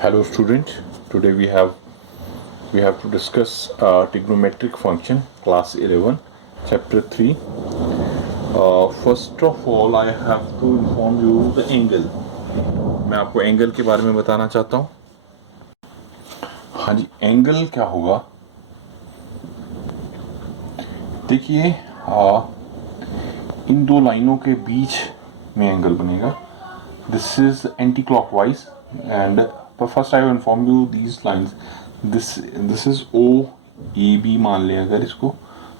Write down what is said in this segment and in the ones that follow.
Hello student, today we have to discuss trigonometric function class 11 chapter 3. First of all I have to inform you the angle. मैं आपको angle के बारे में बताना चाहता हूँ. हाँ जी, एंगल क्या होगा देखिए, इन दो लाइनों के बीच में एंगल बनेगा. This is anti clockwise and first I will inform you these lines. This is O A B मान लें अगर इसको,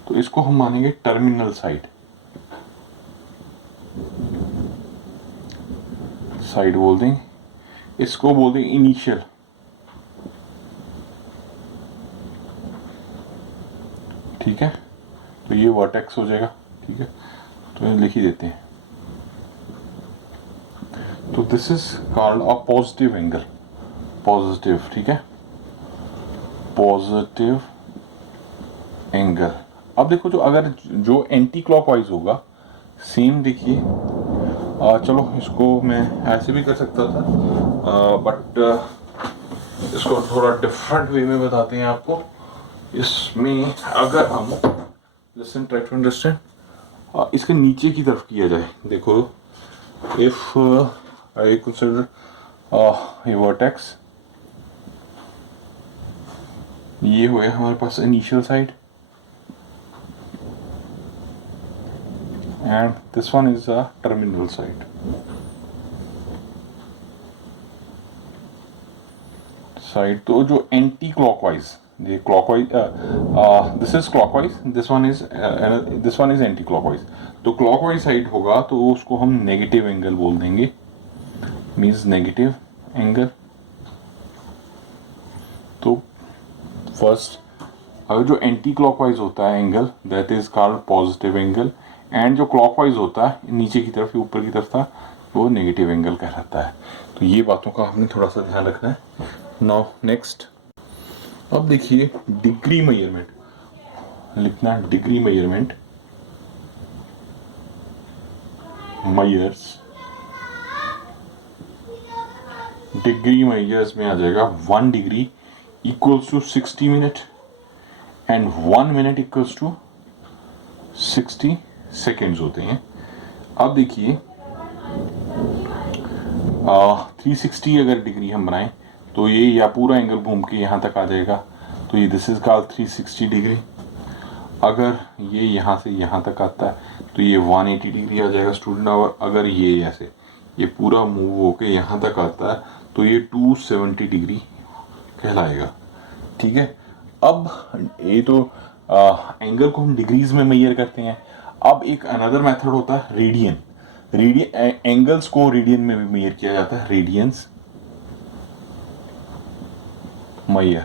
तो इसको हम मानेंगे टर्मिनल साइड बोल देंगे. इसको बोल देंगे इनिशियल. ठीक है, तो ये वर्टेक्स हो जाएगा. ठीक है, तो ये लिख ही देते हैं. तो this is called a positive angle. Positive, ठीक है, पॉजिटिव एंगल. अब देखो, जो एंटी क्लॉकवाइज होगा, सेम देखिए, चलो इसको मैं ऐसे भी कर सकता था, बट इसको थोड़ा डिफरेंट वे में बताते हैं आपको. इसमें अगर हम लिसन, ट्राई टू अंडरस्टैंड, इसके नीचे की तरफ किया जाए. देखो, if I consider a vertex, ये हो गया हमारे पास initial side, and this one is a terminal side. तो जो एंटी क्लॉकवाइज, ये clockwise, this is clockwise, this one is anti clockwise. तो क्लॉकवाइज साइड होगा तो उसको हम नेगेटिव एंगल बोल देंगे, मीन्स नेगेटिव एंगल. तो फर्स्ट, अगर जो एंटी क्लॉकवाइज होता है angle, that is called positive angle, and जो क्लॉकवाइज होता है नीचे की तरफ, ऊपर की तरफ था, वो नेगेटिव एंगल कहलाता है. तो ये बातों का हमने थोड़ा सा ध्यान रखना है. नाउ नेक्स्ट, अब देखिए डिग्री मेजरमेंट लिखना. डिग्री मेजरमेंट डिग्री मेजर्स में आ जाएगा 1 degree equals to 60 minute and 1 minute equals to 60 seconds होते हैं. अब देखिए, 360 अगर डिग्री हम बनाएं तो ये या पूरा एंगल घूम के यहाँ तक आ जाएगा, तो ये दिस इज कॉल्ड 360 डिग्री. अगर ये यहाँ से यहाँ तक आता है तो ये 180 डिग्री आ जाएगा स्टूडेंट. और अगर ये ऐसे ये पूरा मूव होके यहाँ तक आता है तो ये 270 डिग्री कहलाएगा. ठीक है, अब ये तो एंगल को हम डिग्रीज में मेजर करते हैं. अब एक अनदर मेथड होता है रेडियन. एंगल्स को रेडियन में भी मेजर किया जाता है. Radiance major.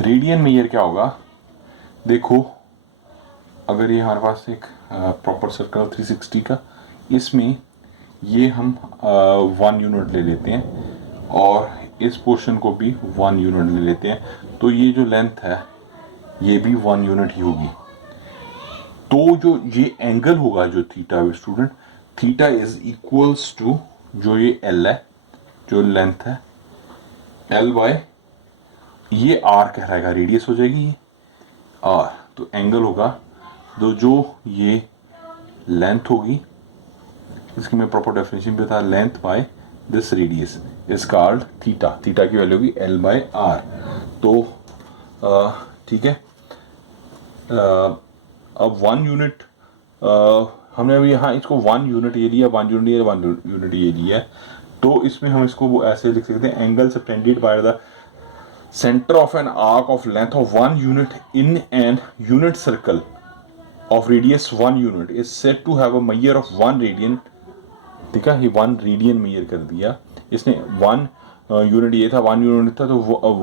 रेडियन मेजर क्या होगा, देखो, अगर ये हमारे पास एक प्रॉपर सर्कल 360 का, इसमें ये हम 1 यूनिट ले लेते हैं और इस पोर्शन को भी 1 यूनिट ले लेते हैं. तो ये जो लेंथ है ये भी 1 यूनिट ही होगी. तो जो ये एंगल होगा, जो theta student, theta is equals to जो ये एल है, जो लेंथ है, एल बाय ये आर कहलाएगा, रेडियस हो जाएगी ये आर. तो एंगल होगा जो ये लेंथ होगी, इसकी मैं प्रॉपर डेफिनेशन भी बता, length by this radius is called theta. Theta की वैल्यू होगी एल बाय आर. तो ठीक है, अब 1 यूनिट हमने अभी यहाँ इसको 1 यूनिट ये लिया, 1 यूनिट ये, 1 यूनिट ये लिया. तो इसमें हम इसको ऐसे लिख सकते हैं, angle subtended by the center of an arc of length of 1 unit in an unit circle of radius 1 unit is said to have a measure of 1 radian. ठीक है, ये 1 रेडियन मेजर कर दिया इसने. 1 यूनिट ये था, 1 यूनिट था, तो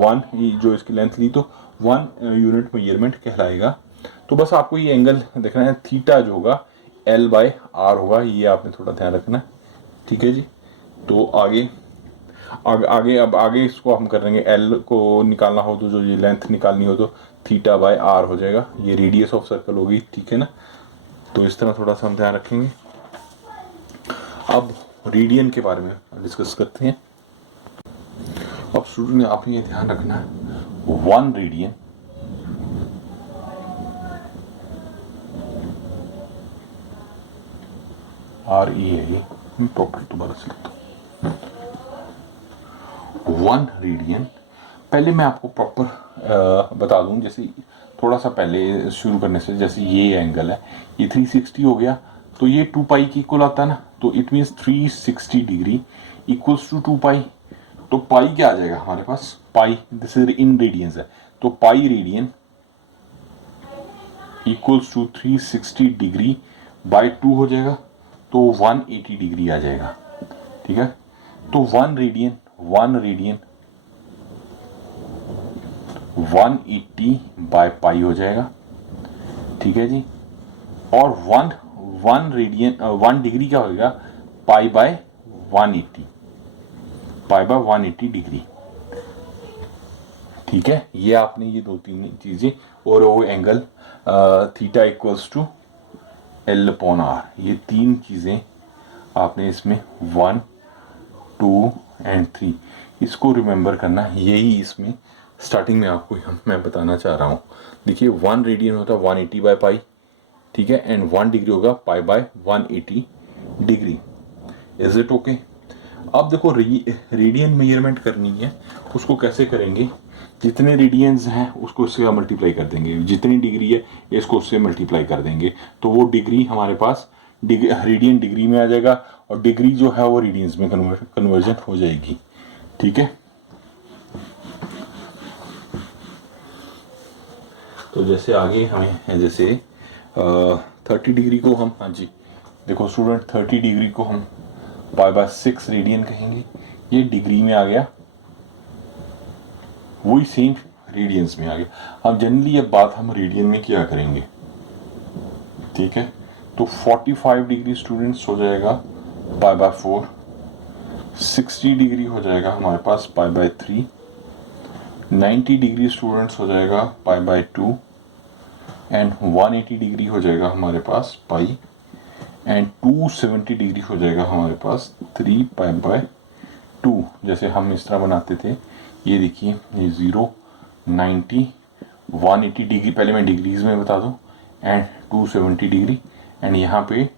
1 जो इसकी लेंथ ली, तो 1 यूनिट मेजरमेंट कहलाएगा. तो बस आपको ये एंगल देखना है, थीटा जो होगा एल बाय आर होगा, ये आपने थोड़ा ध्यान रखना है. ठीक है जी. तो अब आगे इसको हम करेंगे, एल को निकालना हो तो जो ये लेंथ निकालनी हो तो थीटा बाय आर हो जाएगा, ये रेडियस ऑफ सर्कल होगी. ठीक है ना. तो इस तरह थोड़ा सा हम ध्यान रखेंगे. अब रेडियन के बारे में डिस्कस करते हैं। अब स्टूडेंट आपने ये ध्यान रखना, 1 रेडियन RE है, ये मैं प्रॉपर दोबारा से लिखता हूँ। 1 रेडियन, पहले मैं आपको प्रॉपर बता दूं, जैसे थोड़ा सा पहले शुरू करने से, जैसे ये एंगल है, ये 360 हो गया, तो ये 2 पाई के इक्वल आता है ना, तो it means 360 degree equals to 2 pi. तो पाई क्या आ जाएगा हमारे पास, pi, this is in radians है, तो pi radian equals to 360 degree by 2 हो जाएगा, तो 180 डिग्री आ जाएगा। ठीक है, तो 1 रेडियन 180 बाय पाई हो जाएगा। ठीक है जी, और 1 रेडियन 1 डिग्री क्या होगा, पाई बाय 180 डिग्री। ठीक है, ये आपने ये 2-3 चीजें, और वो angle theta equals to L/R, ये 3 चीजें आपने इसमें 1, 2 एंड 3 इसको रिमेंबर करना। यही इसमें स्टार्टिंग में आपको मैं बताना चाह रहा हूँ। देखिए 1 रेडियन होता है 180 बाय पाई, ठीक है, एंड 1 डिग्री होगा पाई by 180 degree. Is it okay? अब देखो रेडियन मेजरमेंट करनी है, उसको कैसे करेंगे, जितने रेडियंस हैं उसको उससे मल्टीप्लाई कर देंगे, जितनी डिग्री है इसको उससे मल्टीप्लाई कर देंगे, तो वो डिग्री हमारे पास रेडियन डिग्री में आ जाएगा, और डिग्री जो है वो रेडियंस में कन्वर्जन हो जाएगी। ठीक है, तो जैसे आगे हमें जैसे 30 डिग्री को हम, हाँ जी देखो स्टूडेंट, 30 डिग्री को हम पाई बाय 6 रेडियन कहेंगे, ये डिग्री में आ गया, वही सेम रेडियंस में आ गया। अब जनरली ये बात हम रेडियन में क्या करेंगे, ठीक है, तो 45 डिग्री स्टूडेंट्स हो जाएगा पाई बाय 4, 60 डिग्री हो जाएगा हमारे पास पाई बाय 3, 90 डिग्री स्टूडेंट्स हो जाएगा पाई बाय 2, एंड 180 डिग्री हो जाएगा हमारे पास पाई, एंड 270 डिग्री हो जाएगा हमारे पास 3 पाई बाय 2। जैसे हम इस तरह बनाते थे, ये देखिए, ये 0, 90, 180 डिग्री, पहले मैं डिग्रीज में बता दूं, एंड 270 डिग्री, एंड यहाँ पे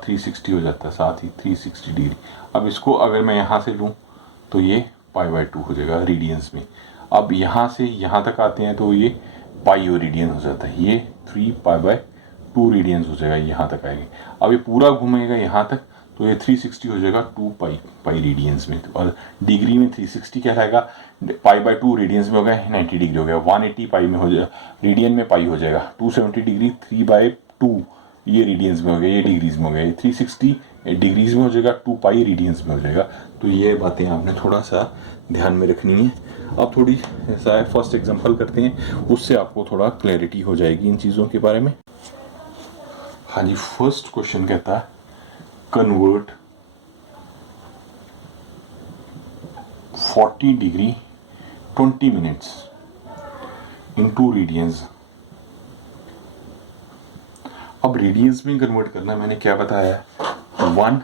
360 हो जाता है साथ ही 360 डिग्री। अब इसको अगर मैं यहाँ से लूँ तो ये पाई बाय 2 हो जाएगा रेडियंस में। अब यहाँ से यहाँ तक आते हैं तो ये पाई और रेडियन हो जाता है, ये 3 पाई बाय 2 रेडियंस हो जाएगा, यहाँ तक आएंगे। अब ये पूरा घूमेगा यहाँ तक, तो ये 360 हो जाएगा 2 पाई रेडियंस में, और डिग्री में 360 क्या रहेगा, पाई बाय 2 रेडियंस में हो गया 90 डिग्री हो गया, 180 पाई में हो जाएगा, रेडियन में पाई हो जाएगा, 270 डिग्री 3 बाय 2 ये रेडियंस में हो गया, ये डिग्रीज में हो गया, 360 डिग्रीज में हो जाएगा, 2 पाई रेडियंस में हो जाएगा। तो ये बातें आपने थोड़ा सा ध्यान में रखनी है। अब थोड़ी सा फर्स्ट एग्जांपल करते हैं, उससे आपको थोड़ा क्लैरिटी हो जाएगी इन चीज़ों के बारे में। हाँ जी, फर्स्ट क्वेश्चन कहता है convert 40 degree 20 minutes into radiance. अब रेडियंस में कन्वर्ट करना, मैंने क्या बताया, 1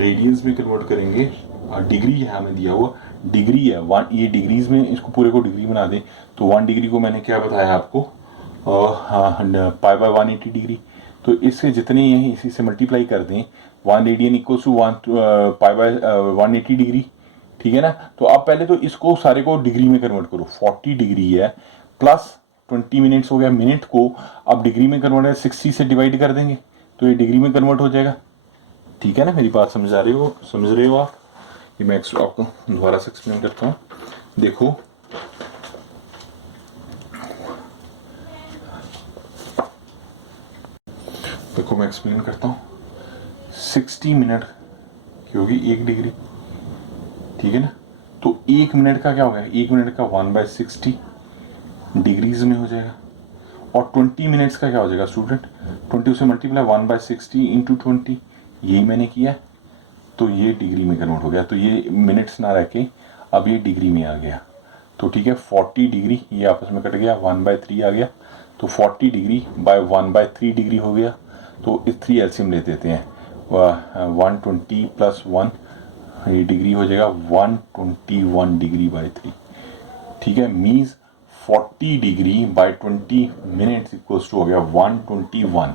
रेडियंस में कन्वर्ट करेंगे, डिग्री है हमें दिया हुआ, डिग्री है 1, ये डिग्रीज में इसको पूरे को डिग्री बना दें, तो 1 डिग्री को मैंने क्या बताया आपको, पाई बाय 180 डिग्री, तो इससे जितने हैं इसी से मल्टीप्लाई कर दें, 1 radian equals to 1 pi by 180 degree. ठीक है ना, तो आप पहले तो इसको सारे को डिग्री में कन्वर्ट करो, 40 डिग्री है प्लस 20 मिनट्स हो गया, मिनट को अब डिग्री में कन्वर्ट है 60 से डिवाइड कर देंगे, तो ये डिग्री में कन्वर्ट हो जाएगा। ठीक है ना, मेरी बात समझ रहे हो आप? ये मैं आपको दोबारा से एक्सप्लेन करता हूँ। देखो मैं एक्सप्लेन करता हूँ, 60 मिनट की होगी 1 डिग्री, ठीक है ना, तो 1 मिनट का क्या होगा, 1 मिनट का 1/60 डिग्रीज में हो जाएगा, और 20 मिनट्स का क्या हो जाएगा स्टूडेंट, 20 से मल्टीप्लाई 1/60 इंटू 20, यही मैंने किया, तो ये डिग्री में कन्वर्ट हो गया, तो ये मिनट्स ना रह के अब ये डिग्री में आ गया। तो ठीक है, 40 डिग्री ये आपस में कट गया, 1/3 आ गया, तो 40 डिग्री बाय 1/3 डिग्री हो गया, तो इस 3 एलसीएम ले देते हैं, 120 प्लस 1 ये डिग्री हो जाएगा 121 डिग्री बाई 3, ठीक है। Means 40 degree by 20 minutes equals to हो गया 121,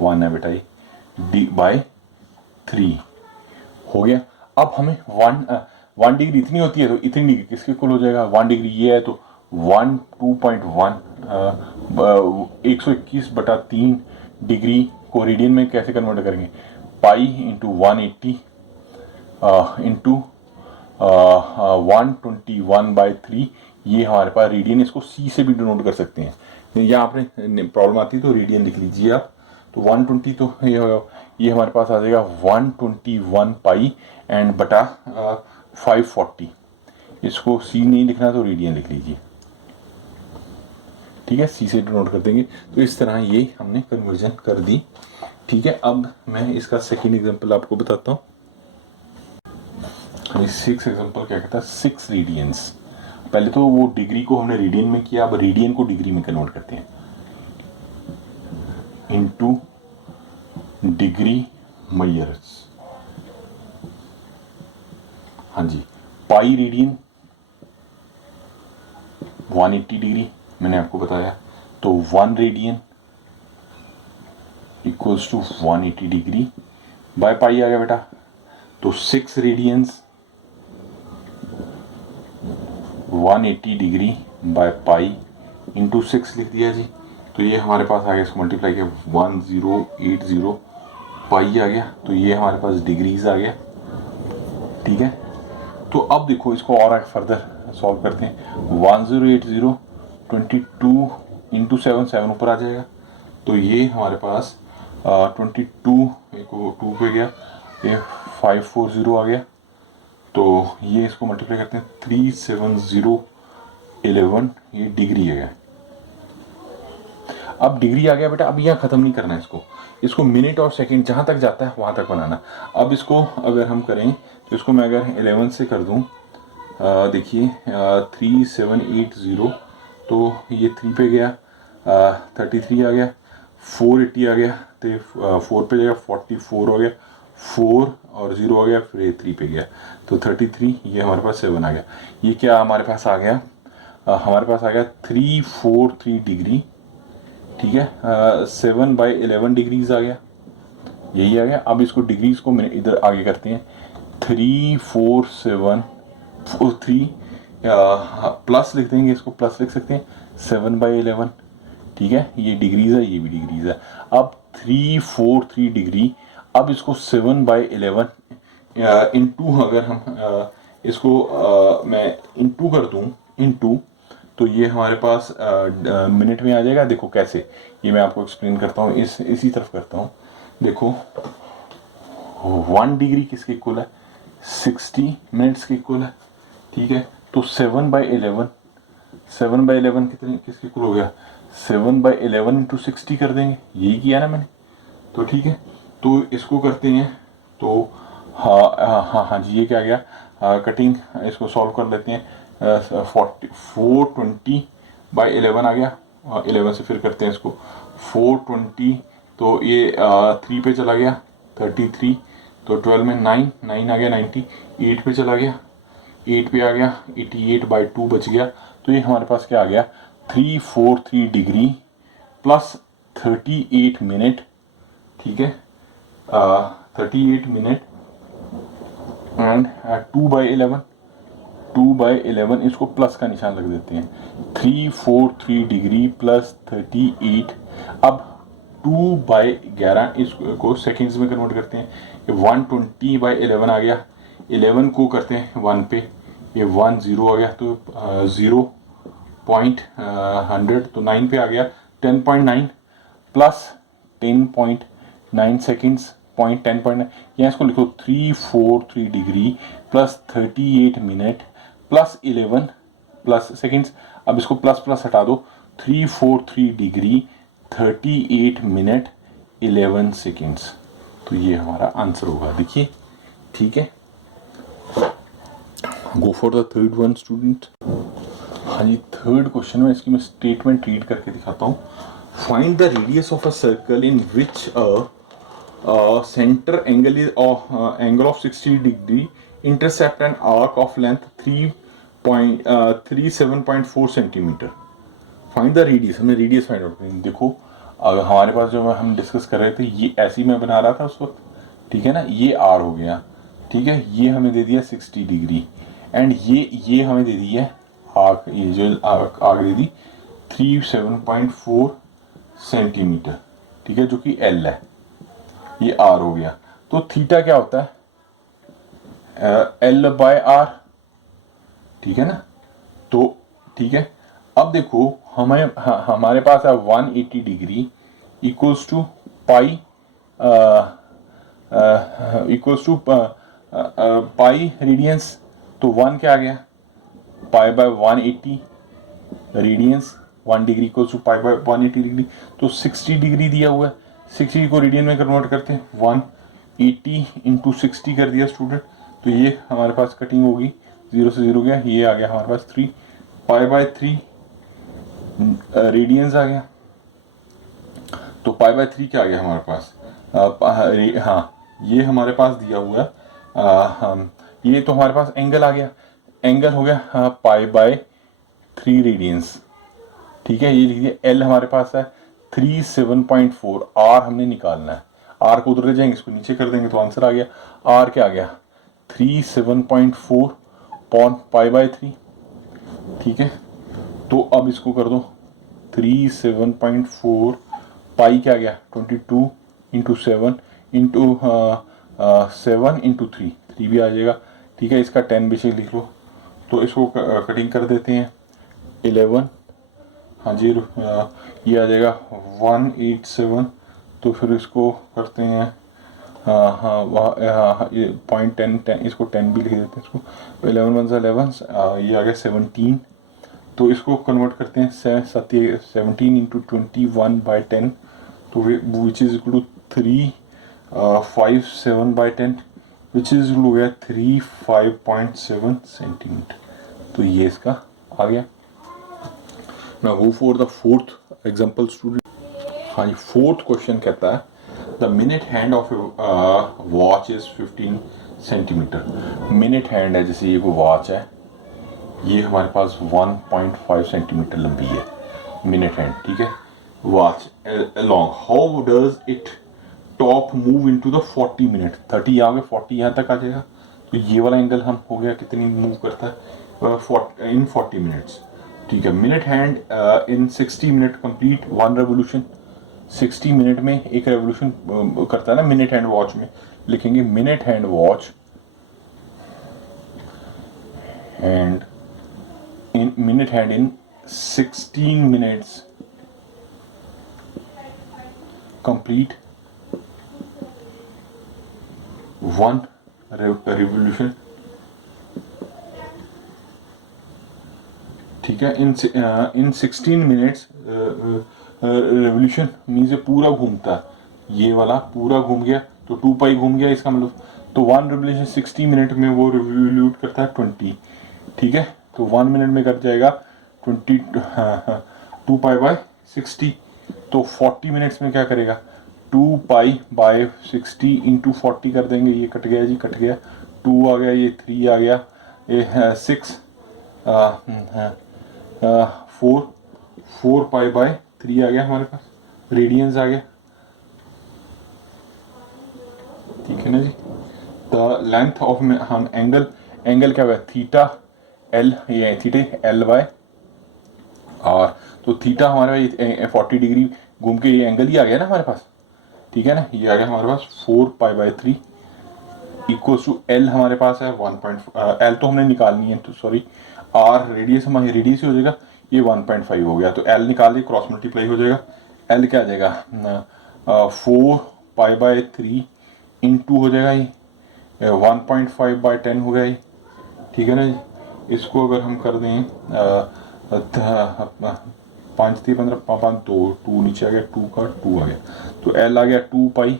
1 है बेटा ये बाई 3 हो गया। अब हमें 1 डिग्री इतनी होती है तो इतनी डिग्री किसके इक्वल हो जाएगा, 1 डिग्री ये है तो 2.1 121/3 डिग्री को रेडियन में कैसे कन्वर्ट करेंगे, पाई इंटू 180 इंटू 121/3, ये हमारे पास रेडियन, इसको सी से भी डिनोट कर सकते हैं। यहाँ आपने प्रॉब्लम आती तो रेडियन लिख लीजिए आप, तो 120 तो ये हमारे पास आ जाएगा 121 पाई एंड बटा 540, इसको सी नहीं लिखना तो रेडियन लिख लीजिए, ठीक है, सी से डिनोट कर देंगे। तो इस तरह ये हमने कन्वर्जन कर दी, ठीक है। अब मैं इसका सेकेंड एग्जांपल आपको बताता हूँ। 6 एग्जांपल क्या कहता है, 6 रेडियंस। पहले तो वो डिग्री को हमने रेडियन में किया, अब रेडियन को डिग्री में कन्वर्ट करते हैं, इनटू डिग्री मेजर्स, हाँ जी, पाई रेडियन 180 डिग्री मैंने आपको बताया, तो 1 radian equals to 180 degree by pi आ गया बेटा, तो 6 radians 180 degree by pi into 6 लिख दिया जी, तो ये हमारे पास आ गया, इसको मल्टीप्लाई किया 1080 पाई आ गया, तो ये हमारे पास डिग्रीज आ गया, ठीक है। तो अब देखो इसको और फर्दर सॉल्व करते हैं, 1080 22 इंटू 7 ऊपर आ जाएगा, तो ये हमारे पास 22 को 2 पे गया, ये 540 आ गया, तो ये इसको मल्टीप्लाई करते हैं 37011, ये डिग्री है। अब डिग्री आ गया बेटा, अब यहाँ ख़त्म नहीं करना है इसको मिनट और सेकंड जहाँ तक जाता है वहाँ तक बनाना। अब इसको अगर हम करें तो इसको मैं अगर 11 से कर दूँ, देखिए 3780, तो ये 3 पे गया, 33 आ गया, 480 आ गया, तो 4 पे जाएगा 44 हो गया, 4 और 0 हो गया, फिर 3 पे गया, तो 33, ये हमारे पास 7 आ गया। ये क्या हमारे पास आ गया, हमारे पास आ गया 343 डिग्री, ठीक है, 7/11 डिग्रीज आ गया, यही आ गया। अब इसको डिग्रीज को इधर आगे करते हैं, 34743 प्लस लिख देंगे, इसको प्लस लिख सकते हैं 7/11, ठीक है, ये डिग्रीज है, ये भी डिग्रीज है। अब 343 डिग्री, अब इसको 7/11 इंटू, अगर हम इसको मैं इंटू कर दूं, इंटू, तो ये हमारे पास मिनट में आ जाएगा। देखो कैसे, ये मैं आपको एक्सप्लेन करता हूँ, इसी तरफ करता हूँ। देखो 1 डिग्री किसके इक्वल है, 60 मिनट्स के इक्वल है, ठीक है। तो 7/11 कितने किसके इक्वल हो गया, 7/11 इंटू 60 कर देंगे, यही किया ना मैंने, तो ठीक है। तो इसको करते हैं, तो हाँ जी, ये क्या गया, कटिंग, इसको सॉल्व कर लेते हैं, 420/11 आ गया, 11 से फिर करते हैं इसको 420, तो ये 3 पे चला गया 33, तो 12 में 9 आ गया 90, 8 पे चला गया, 8 पे आ गया 88/2 बच गया, तो ये हमारे पास क्या आ गया, 343 डिग्री प्लस 38 मिनट, ठीक है, 38 मिनट एंड 2/11, इसको प्लस का निशान रख देते हैं, 343 डिग्री प्लस 38, अब 2/11 इसको सेकेंड्स में कन्वर्ट करते हैं, 120/11 आ गया, 11 को करते हैं 1 पे, ये 10 आ गया, तो 0.100, तो 9 पे आ गया 10.9 प्लस 10.9 सेकेंड्स, 10.9, यहाँ इसको लिखो 343 degree plus 38 minute plus 11 plus seconds, अब इसको प्लस प्लस हटा दो, 343 डिग्री 38 मिनट 11 सेकेंड्स, तो ये हमारा आंसर होगा, देखिए, ठीक है। Go for the third one student. हाँ जी, थर्ड क्वेश्चन में इसकी मैं स्टेटमेंट रीड करके दिखाता हूँ। Find the radius of a circle in which a center angle is angle of 60 degree intercept an arc of length 37.4 centimetre. Find the radius. हमें radius find out करनी. देखो हमारे पास जो हम डिस्कस कर रहे थे ये ऐसी मैं बना रहा था उस वक्त, ठीक है ना. ये आर हो गया, ठीक है. ये हमें दे दिया 60 डिग्री एंड ये हमें दे दी है आर्क. ये जो आर्क दे दी 37.4 सेंटीमीटर, ठीक है, जो कि एल है. ये आर हो गया. तो थीटा क्या होता है? एल बाय आर, ठीक है ना. तो ठीक है. अब देखो हमारे पास है 180 degree equals to pi pi radians. तो 1 क्या आ गया? Pi by 180 radians. 1 degree equals to pi by 180 degree. तो 60 डिग्री दिया हुआ है. 60 को रेडियन में कन्वर्ट करते हैं. 180 इंटू 60 कर दिया स्टूडेंट. तो ये हमारे पास कटिंग होगी, 0 से 0 गया. ये आ गया हमारे पास 3 पाई बाय 3 रेडियंस आ गया. तो पाई बाय 3 क्या आ गया हमारे पास? हाँ, ये हमारे पास दिया हुआ है. ये तो हमारे पास एंगल आ गया. एंगल हो गया पाई बाय 3 रेडियंस, ठीक है. ये लिख दिया. एल हमारे पास है 37.4. आर हमने निकालना है. आर को उधर ले जाएंगे, इसको नीचे कर देंगे तो आंसर आ गया. आर क्या आ गया? 37.4 पॉन पाई बाय 3, ठीक है. तो अब इसको कर दो. 37.4 पाई क्या आ गया? 22 इंटू 7 इंटू 7 इंटू 3 भी आ जाएगा, ठीक है. इसका 10 बेसिक लिख लो. तो इसको कटिंग कर देते हैं. 11, हाँ जी, ये आ जाएगा 187. तो फिर इसको करते हैं ये पॉइंट 10, इसको 10 भी लिख देते हैं. इसको 11 1 11, ये आ गया 17. तो इसको कन्वर्ट करते हैं 17 इंटू 21 बाई 10. तो which is equal to 357 by 10 which is हो गया 35.7 सेंटीमीटर. तो ये इसका आ गया. Now go for the fourth example student. हाँ जी, फोर्थ क्वेश्चन कहता है the minute hand of watch is 15 centimetre. Minute hand है, जैसे ये कोई वॉच है, ये हमारे पास 1.5 सेंटीमीटर लंबी है मिनट हैंड, ठीक है. Watch along how does it top move into the 40 minute. 30 यहाँ पे 40 यहाँ तक आ जाएगा. तो ये वाला एंगल हम हो गया कितनी मूव करता है इन 40 मिनट्स, ठीक है. Minute hand in 60 minute complete 1 revolution. 60 minute में एक रेवोल्यूशन करता है ना मिनट हैंड वॉच में. लिखेंगे minute hand watch and in minute hand in 16 minutes complete 1 revolution, ठीक है. इन 16 मिनट्स रेवोल्यूशन मीन्स पूरा घूमता है. ये वाला पूरा घूम गया तो 2 पाई घूम गया इसका मतलब. तो 1 रेवोल्यूशन 60 मिनट में वो रिवोल्यूट करता है 20, ठीक है. तो 1 मिनट में कर जाएगा 2 पाई बाय 60. तो 40 मिनट्स में क्या करेगा? 2 पाई बाय 60 इंटू 40 कर देंगे. ये कट गया जी, कट गया. 2 आ गया, ये 3 आ गया, ये 6 4 पाई बाय 3 आ गया हमारे पास. रेडियंस आ गया, ठीक है ना जी. द लेंथ ऑफ हम एंगल क्या हुआ? थीटा एल, ये थीटा एल बाय आर. तो थीटा हमारे पास 40 डिग्री घूम के ये एंगल ही आ गया ना हमारे पास, ठीक है ना. ये आ गया हमारे पास 4 pi by 3 equals to L हमारे पास है 1. एल तो हमने निकालनी है, तो सॉरी आर रेडियस हमारी रेडियस ही हो जाएगा. ये 1.5 हो गया. तो एल निकाल दी, क्रॉस मल्टीप्लाई हो जाएगा. एल क्या आ जाएगा? 4 पाई बाय 3 इंटू हो जाएगा ये 1.5 बाय 10 हो गया ये, ठीक है ना जी. इसको अगर हम कर दें 5 3 15 5 2 नीचे आ गया, 2 का 2 आ गया. तो एल आ गया 2 पाई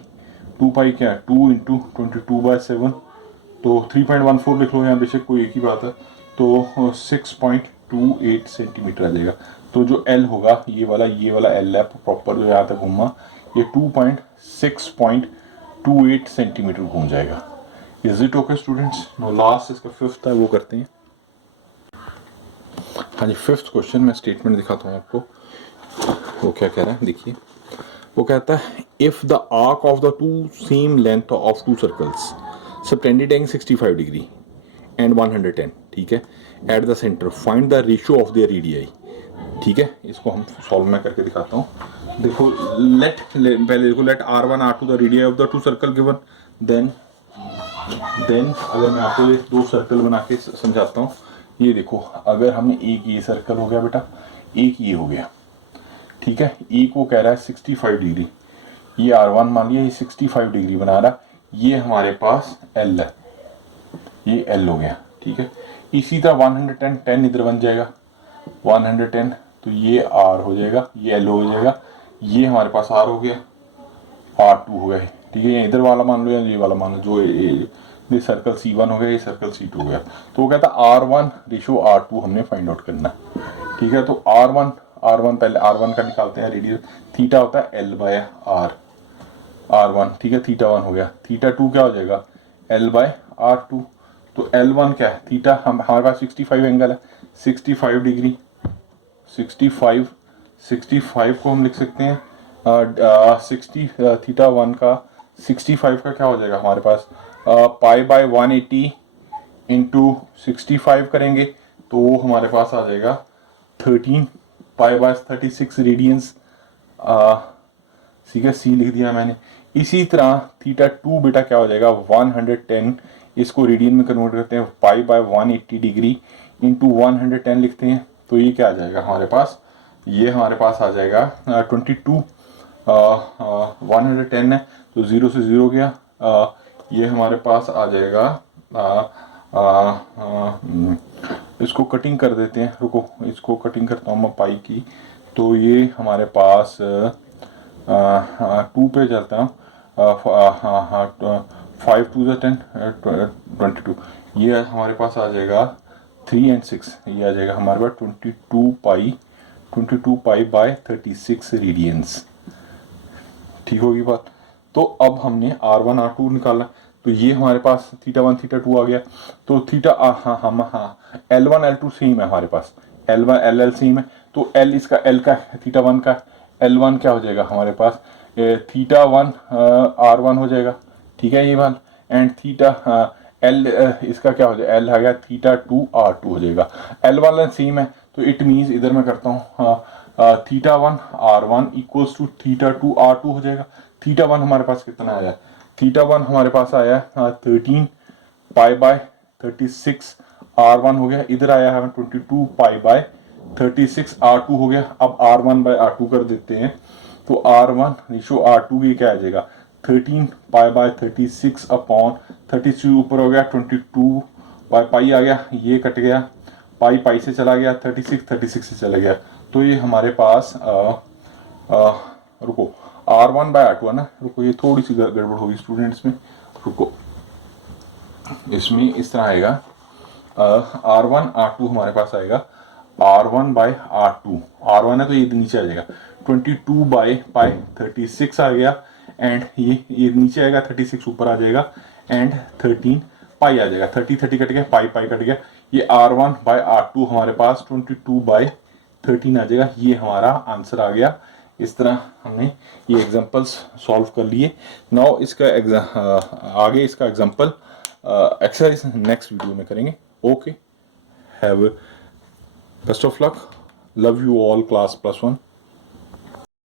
क्या है? 2 इंटू 22 बाय 7. तो 3.14 लिख लो यहाँ, बेशक कोई एक ही बात है. तो 6.28 सेंटीमीटर आ जाएगा. तो जो एल होगा ये वाला एल है प्रॉपर जो यहाँ तक घूमा, ये 2.6 28 सेंटीमीटर घूम जाएगा। Is it okay students? No last इसका फिफ्थ है, वो करते हैं। हाँ जी, फिफ्थ क्वेश्चन मैं स्टेटमेंट दिखाता हूँ आपको। वो क्या कह रहा है देखिए, वो कहता है if the arc of the to same length of to circles subtended angle 65 degree and 110, ठीक है, at the centre find the ratio of their radii. ठीक है, इसको हम सॉल्व में करके दिखाता हूँ। देखो पहले देखो let R1 R2 the radii of the two circle given, then अगर मैं आपको ये दो सर्कल बना के समझाता हूँ। ये देखो, अगर हमने एक ये सर्कल हो गया बेटा, एक ये हो गया, ठीक है, एक वो कह रहा है 65 डिग्री, ये R1 मान लिया, ये 65 डिग्री बना रहा, ये हमारे पास L है, ये L हो गया, ठीक है। इसी तरह 110, 10 इधर बन जाएगा 110, तो ये R हो जाएगा, ये L हो जाएगा, ये हमारे पास R हो गया, R2 हो गया, ठीक है। ये इधर वाला मान लो या ये वाला मान लो, जो ये सर्कल C1 हो गया, ये सर्कल C2 हो गया। तो वो कहता है R1 रेशियो R2 हमने फाइंड आउट करना, ठीक है। तो R1 पहले R1 का निकालते हैं, रेडियस थीटा होता है L बाय R1, ठीक है, थीटा 1 हो गया, थीटा 2 क्या हो जाएगा L बाय R2। तो L1 क्या है, थीटा हमारे पास 65 एंगल है, 65 डिग्री, 65 को हम लिख सकते हैं 60 थीटा 1 का 65 का क्या हो जाएगा हमारे पास, पाई बाय 180 इंटू 65 करेंगे तो वो हमारे पास आ जाएगा 13 पाई बाय 36 रेडियंस, ठीक है, सी लिख दिया मैंने। इसी तरह थीटा 2 बेटा क्या हो जाएगा 110, इसको रेडियन में कन्वर्ट करते हैं, पाई बाय 180 डिग्री इंटू 110 लिखते हैं, तो ये क्या आ जाएगा हमारे पास, ये हमारे पास आ जाएगा 22, 110 है तो 0 से 0 गया, ये हमारे पास आ जाएगा, इसको कटिंग कर देते हैं, रुको इसको कटिंग करता हूँ मैं पाई की, तो ये हमारे पास 2 पे चलता हूँ, 5 2 10 22, ये हमारे पास आ जाएगा 3 और 6, ये आ जाएगा हमारे पास 22 पाई बाय 36 रेडियंस, ठीक होगी बात। तो अब हमने R1 R2 निकाला, तो ये हमारे पास थीटा 1 थीटा 2 आ गया, तो थीटा L1 L2 सेम है हमारे पास, L1 LL सेम है, तो L इसका L का थीटा 1 का L1 क्या हो जाएगा हमारे पास, थीटा 1 R1 हो जाएगा, ठीक है, ये वाला, एंड थीटा L इसका क्या हो जाएगा, L आ गया थीटा 2 R2 हो जाएगा। L वाला सेम है, तो इट मीन्स इधर मैं करता हूँ theta 1 R1 equals to theta 2 R2 हो जाएगा। थीटा 1 हमारे पास कितना आया, थीटा 1 हमारे पास आया 13 पाई बाय 36 R1 हो गया, इधर आया है 22 पाई बाय 36 R2 हो गया। अब R1 बाय R2 कर देते हैं, तो R1 रेशो R2 ये क्या आ जाएगा 13 पाई बाय 36 अपॉन 36 ऊपर हो गया 22 बाय पाई आ गया, ये कट गया, पाई से चला गया, 36 से चला गया, तो ये हमारे पास रुको R1 बाय R2 है ना, रुको ये थोड़ी सी गड़बड़ होगी स्टूडेंट्स में, रुको इसमें इस तरह आएगा R1 R2 हमारे पास आएगा R1 बाय R2, R1 है तो ये नीचे आ जाएगा 22 बाय पाई 36 आ गया, एंड ये नीचे आएगा 36 ऊपर आ जाएगा, एंड 13 पाई आ जाएगा, 30 कट गया, पाई कट गया, ये R1 बाय R2 हमारे पास 22 बाय 13 आ जाएगा, ये हमारा आंसर आ गया। इस तरह हमने ये एग्जांपल्स सॉल्व कर लिए। नाउ इसका आगे इसका एग्जांपल एक्सरसाइज नेक्स्ट वीडियो में करेंगे। Okay, have best of luck, love you all class +1।